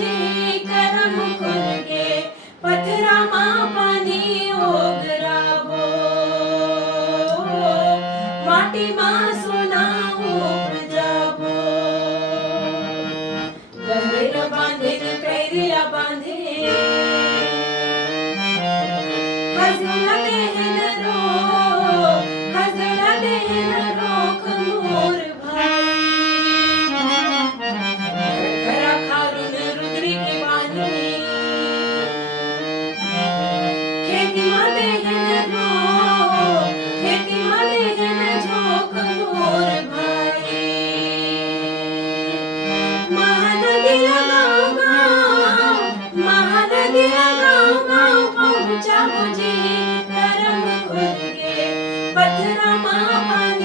जी करम खुल गे पथरा मां पानी ओगरावो माटी मां सोना उपजावो गहरा बांधे कैरिया बांधे हजला देहन रो हजला देहन रोक मोर भाई खरा खारुन रुद्री की वाणी खेती मां देहन रो खेती मां देहन झोक मोर भाई महानदी लगाओ गाँव महानदी लगाओ गाँव पहुँचा मुझे करम खुल गे पथरा मां पानी